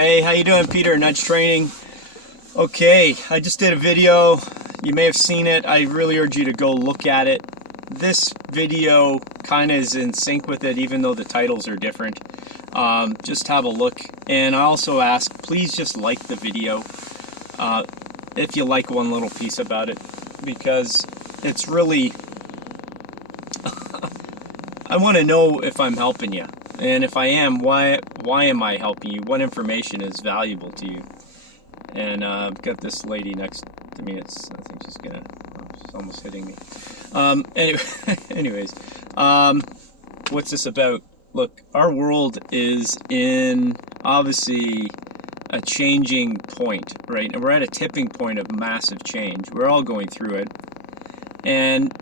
Hey, how you doing, Peter? Nudge Training. Okay, I just did a video. You may have seen it. I really urge you to go look at it. This video kind of is in sync with it, even though the titles are different. Just have a look. And I also ask, please just like the video if you like one little piece about it, because it's really, I want to know if I'm helping you. And if I am, why am I helping you? What information is valuable to you? And I've got this lady next to me. I think she's gonna. Oh, she's almost hitting me. Anyways, what's this about? Look, our world is in obviously a changing point, right? And we're at a tipping point of massive change. We're all going through it, and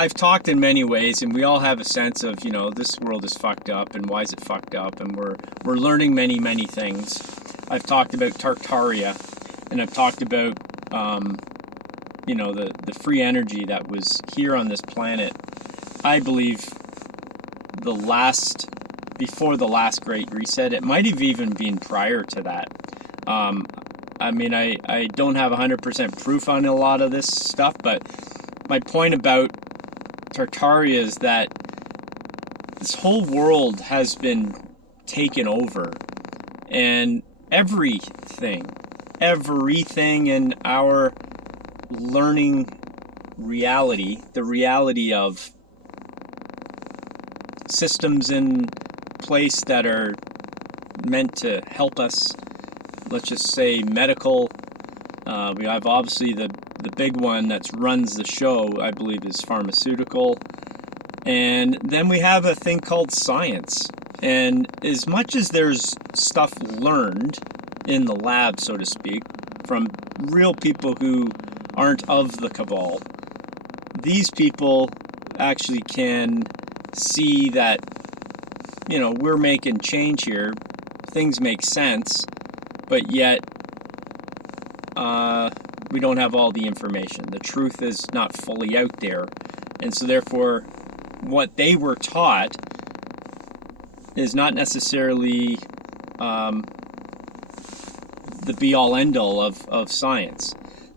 I've talked in many ways, and we all have a sense of, you know, this world is fucked up, and why is it fucked up? And we're learning many things. I've talked about Tartaria, and I've talked about, you know, the free energy that was here on this planet. I believe before the last Great Reset. It might have even been prior to that. I mean, I don't have 100% proof on a lot of this stuff, but my point about Tartaria is that this whole world has been taken over, and everything in our learning reality, the reality of systems in place that are meant to help us, let's just say medical, we have obviously the big one that runs the show, I believe, is pharmaceutical. And then we have a thing called science. And as much as there's stuff learned in the lab, so to speak, from real people who aren't of the cabal, these people actually can see that, you know, we're making change here. Things make sense, but yet we don't have all the information. The truth is not fully out there. And so therefore, what they were taught is not necessarily the be-all, end-all of science.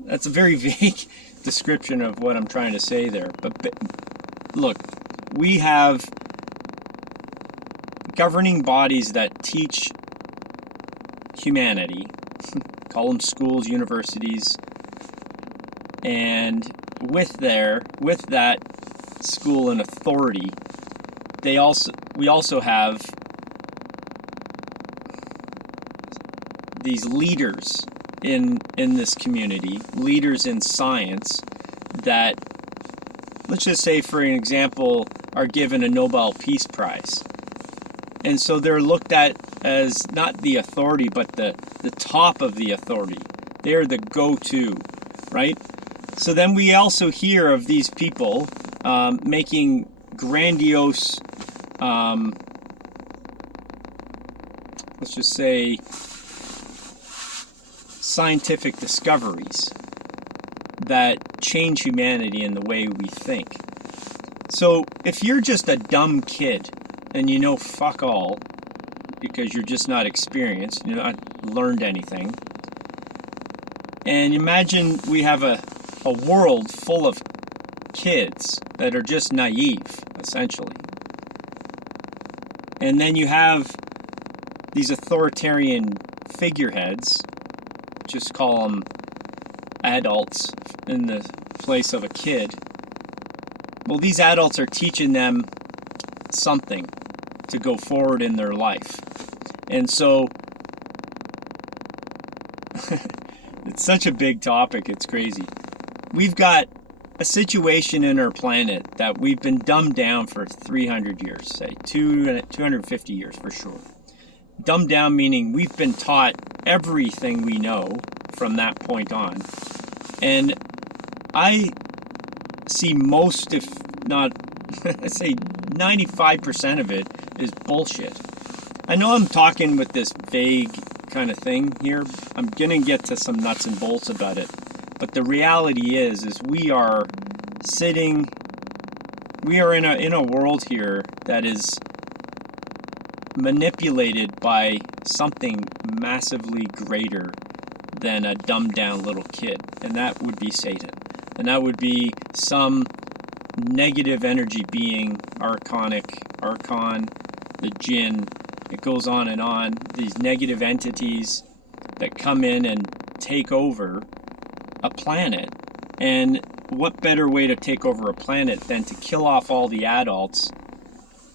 That's a very vague description of what I'm trying to say there. But look, we have governing bodies that teach humanity, call them schools, universities, and with that school and authority, we also have these leaders in this community, leaders in science that, let's just say, for an example, are given a Nobel Peace Prize. And so they're looked at as not the authority, but the top of the authority. They're the go-to, right? So then we also hear of these people making grandiose, let's just say, scientific discoveries that change humanity in the way we think. So if you're just a dumb kid and you know fuck all because you're just not experienced, you're not learned anything, and imagine we have a world full of kids that are just naive, essentially. And then you have these authoritarian figureheads, just call them adults in the place of a kid. Well, these adults are teaching them something to go forward in their life. And so it's such a big topic, it's crazy. We've got a situation in our planet that we've been dumbed down for 300 years, say 250 years for sure. Dumbed down meaning we've been taught everything we know from that point on. And I see most, if not, I say 95% of it is bullshit. I know I'm talking with this vague kind of thing here. I'm gonna get to some nuts and bolts about it. But the reality is we are in a world here that is manipulated by something massively greater than a dumbed down little kid, and that would be Satan. And that would be some negative energy being, Archon, the Jinn. It goes on and on. These negative entities that come in and take over a planet. And what better way to take over a planet than to kill off all the adults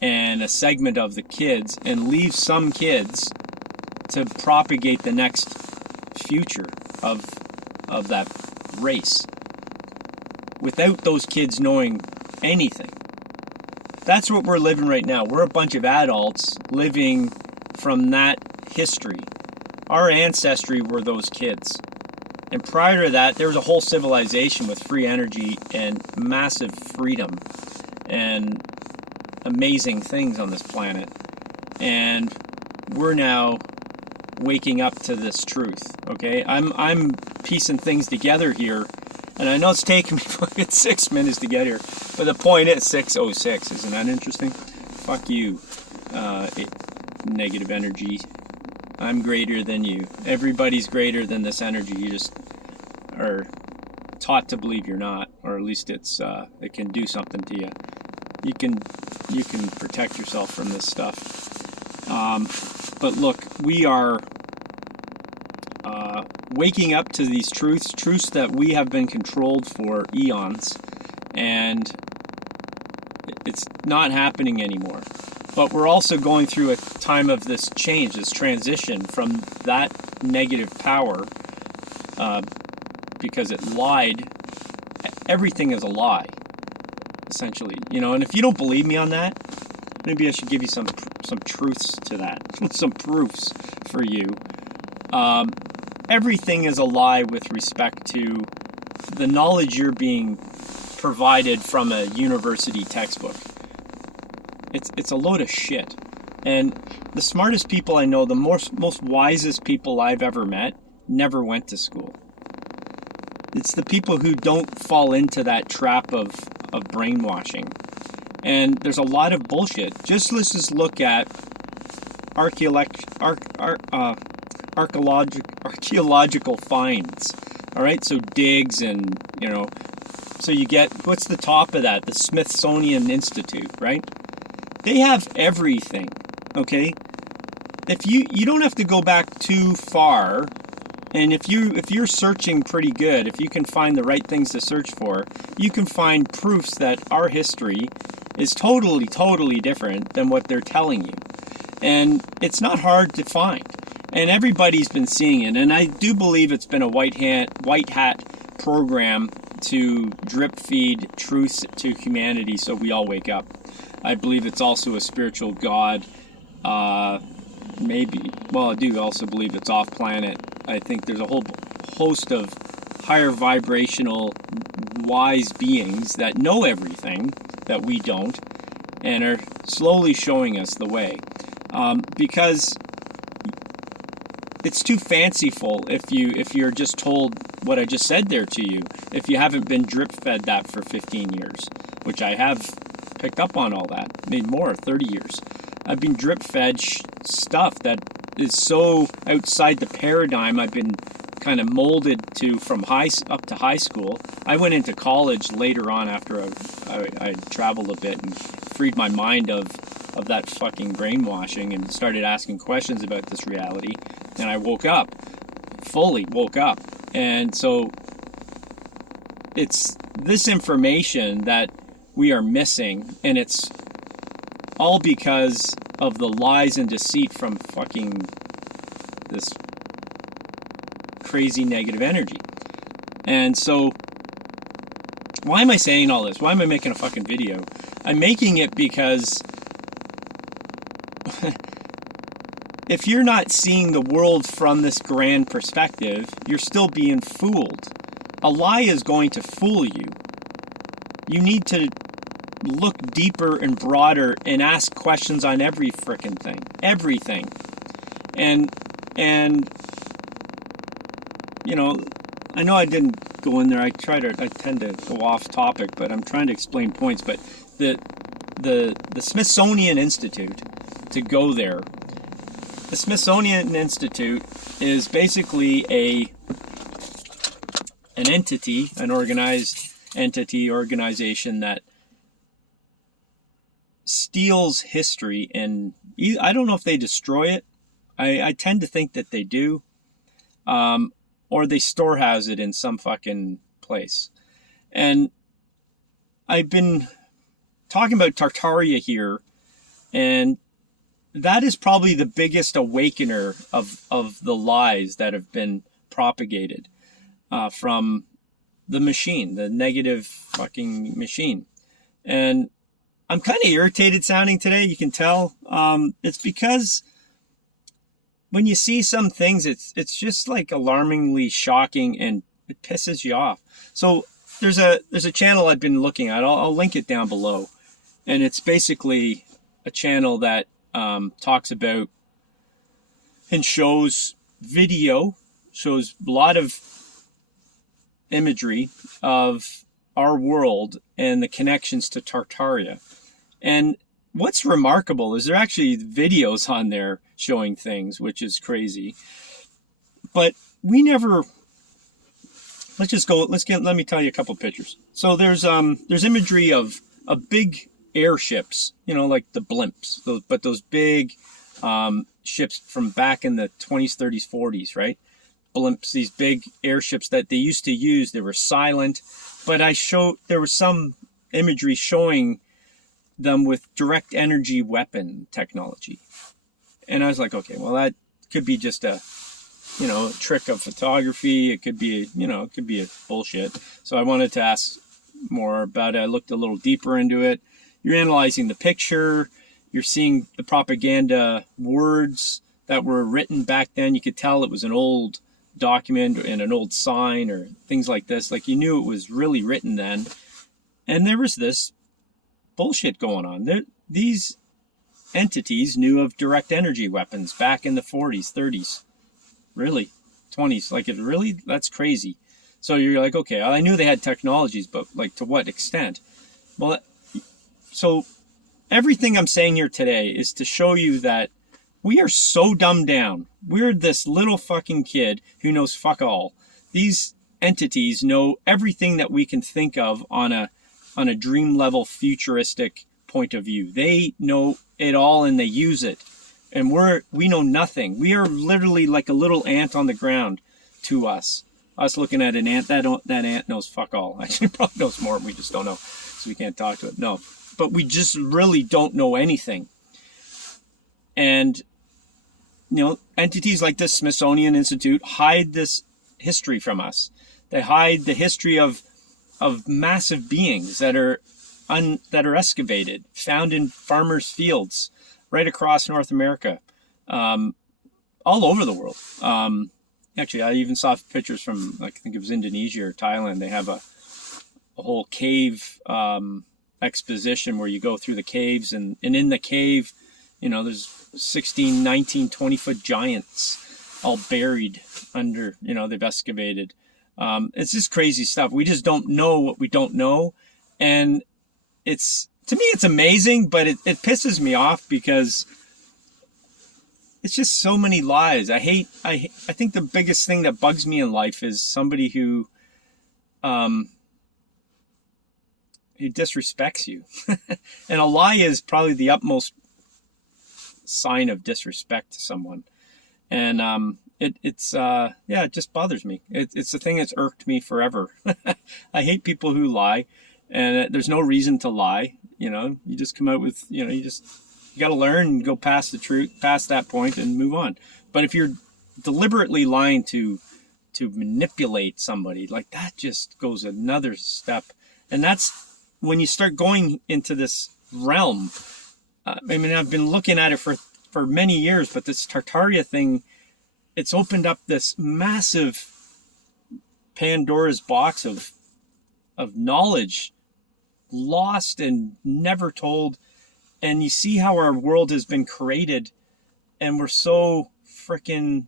and a segment of the kids and leave some kids to propagate the next future of that race without those kids knowing anything. That's what we're living right now. We're a bunch of adults living from that history. Our ancestry were those kids. And prior to that, there was a whole civilization with free energy and massive freedom and amazing things on this planet. And we're now waking up to this truth, okay? I'm piecing things together here, and I know it's taken me fucking 6 minutes to get here, but the point is 6:06. Isn't that interesting? Fuck you, negative energy. I'm greater than you. Everybody's greater than this energy. You just are taught to believe you're not, or at least it can do something to you. You can protect yourself from this stuff. But look, we are waking up to these truths that we have been controlled for eons, and it's not happening anymore. But we're also going through a time of this change, this transition from that negative power, because it lied. Everything is a lie, essentially. And if you don't believe me on that, maybe I should give you some truths to that, some proofs for you. Everything is a lie with respect to the knowledge you're being provided from a university textbook. It's a load of shit. And the smartest people I know, the most wisest people I've ever met, never went to school. It's the people who don't fall into that trap of brainwashing. And there's a lot of bullshit. Let's just look at archaeological finds. All right, so digs and, so you get, what's the top of that? The Smithsonian Institute, right? They have everything, okay? If you don't have to go back too far, and if you're searching pretty good, if you can find the right things to search for, you can find proofs that our history is totally, totally different than what they're telling you. And it's not hard to find. And everybody's been seeing it. And I do believe it's been a white hat program to drip feed truths to humanity so we all wake up. I believe it's also a spiritual God. Maybe. Well, I do also believe it's off planet. I think there's a whole host of higher vibrational wise beings that know everything that we don't and are slowly showing us the way. Because it's too fanciful if you're just told what I just said there to you, if you haven't been drip fed that for 15 years, which I have picked up on all that, maybe more, 30 years. I've been drip fed stuff that is so outside the paradigm I've been kind of molded to from up to high school. I went into college later on after I traveled a bit and freed my mind of that fucking brainwashing and started asking questions about this reality. And I fully woke up. And so it's this information that we are missing, and it's all because of the lies and deceit from fucking this crazy negative energy. And so why am I saying all this? Why am I making a fucking video? I'm making it because if you're not seeing the world from this grand perspective, you're still being fooled. A lie is going to fool you. You need to look deeper and broader and ask questions on every frickin' thing. Everything. And I know I didn't go in there. I tend to go off topic, but I'm trying to explain points. But the Smithsonian Institute, to go there, the Smithsonian Institute is basically an entity, an organized entity, organization that steals history, and I don't know if they destroy it. I tend to think that they do, or they storehouse it in some fucking place. And I've been talking about Tartaria here, and that is probably the biggest awakener of the lies that have been propagated from the machine, the negative fucking machine. And I'm kind of irritated sounding today, you can tell. It's because when you see some things, it's just like alarmingly shocking, and it pisses you off. So there's a channel I've been looking at. I'll link it down below, and it's basically a channel that talks about and shows a lot of imagery of our world and the connections to Tartaria. And what's remarkable is there are actually videos on there showing things, which is crazy. But we never. Let me tell you a couple pictures. So there's imagery of big airships, like the blimps, but those big ships from back in the 20s, 30s, 40s, right? Blimps, these big airships that they used to use. They were silent, but there was some imagery showing them with direct energy weapon technology. And I was like, okay, well, that could be just a trick of photography. It could be, a bullshit. So I wanted to ask more about it. I looked a little deeper into it. You're analyzing the picture. You're seeing the propaganda words that were written back then. You could tell it was an old document and an old sign or things like this. Like you knew it was really written then. And there was this bullshit going on. These entities knew of direct energy weapons back in the 40s, 30s, really, 20s. Like, that's crazy. So you're like, okay, I knew they had technologies, but like to what extent? Well, so everything I'm saying here today is to show you that we are so dumbed down. We're this little fucking kid who knows fuck all. These entities know everything that we can think of on a dream level futuristic point of view. They know it all and they use it. And we know nothing. We are literally like a little ant on the ground to us. Us looking at an ant, that ant knows fuck all. Actually, probably knows more. We just don't know, so we can't talk to it. No, but we just really don't know anything. And entities like the Smithsonian Institute hide this history from us. They hide the history of massive beings that are excavated, found in farmers' fields, right across North America, all over the world. Actually, I even saw pictures from, I think it was Indonesia or Thailand. They have a whole cave exposition where you go through the caves, and in the cave, there's 16, 19, 20-foot giants all buried under, they've excavated. It's just crazy stuff. We just don't know what we don't know. And to me, it's amazing, but it pisses me off because it's just so many lies. I think the biggest thing that bugs me in life is somebody who disrespects you. And a lie is probably the utmost sign of disrespect to someone. And it just bothers me. It's the thing that's irked me forever. I hate people who lie, and there's no reason to lie. You just come out with, you got to learn and go past that point and move on. But if you're deliberately lying to manipulate somebody, like that just goes another step. And that's when you start going into this realm. I've been looking at it for many years, but this Tartaria thing, it's opened up this massive Pandora's box of knowledge lost and never told. And you see how our world has been created, and we're so freaking,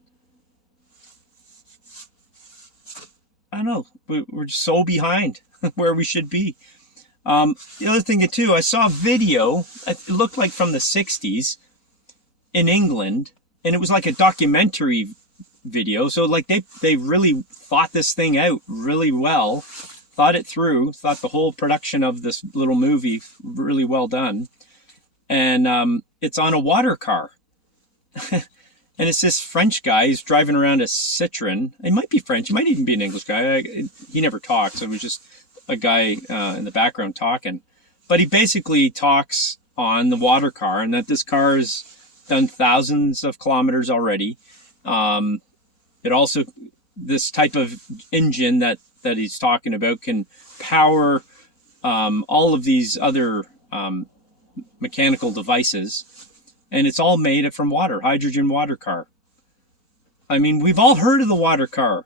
I don't know, we're so behind where we should be. The other thing too, I saw a video, it looked like from the 60s in England, and it was like a documentary video. So like they really thought this thing out really well, thought it through, thought the whole production of this little movie really well done. And it's on a water car. And it's this French guy. He's driving around a Citroen. He might be French. He might even be an English guy. He never talks. It was just a guy in the background talking. But he basically talks on the water car, and that this car has done thousands of kilometers already. It also, this type of engine that he's talking about can power all of these other mechanical devices. And it's all made from water, hydrogen water car. I mean, we've all heard of the water car,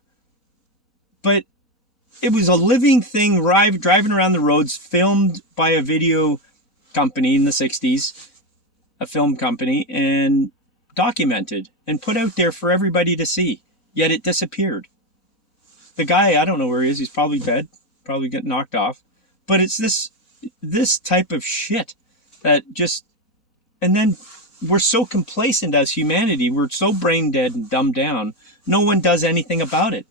but it was a living thing driving around the roads, filmed by a video company in the 60s, a film company, and documented and put out there for everybody to see. Yet it disappeared. The guy, I don't know where he is. He's probably dead, probably getting knocked off. But it's this type of shit that just, and then we're so complacent as humanity. We're so brain dead and dumbed down. No one does anything about it.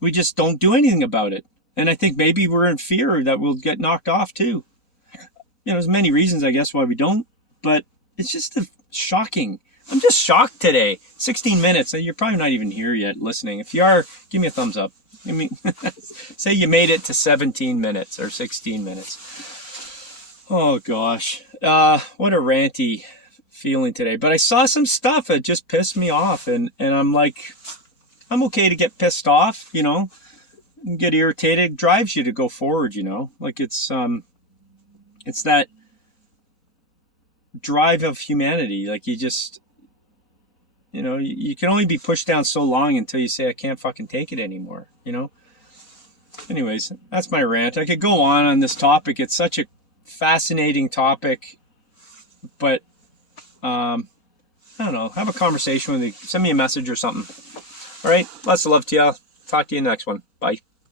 We just don't do anything about it. And I think maybe we're in fear that we'll get knocked off too. You know, there's many reasons, I guess, why we don't. But it's just shocking. I'm just shocked today. 16 minutes. You're probably not even here yet listening. If you are, give me a thumbs up. I mean, say you made it to 17 minutes or 16 minutes. Oh, gosh. What a ranty feeling today. But I saw some stuff that just pissed me off. And I'm like, I'm okay to get pissed off, you know, and get irritated. It drives you to go forward, you know. Like it's that drive of humanity. Like you just, you know, you can only be pushed down so long until you say, I can't fucking take it anymore, you know. Anyways, that's my rant. I could go on this topic. It's such a fascinating topic, but I don't know, have a conversation with me, send me a message or something. All right, lots of love to you. Talk to you next one. Bye.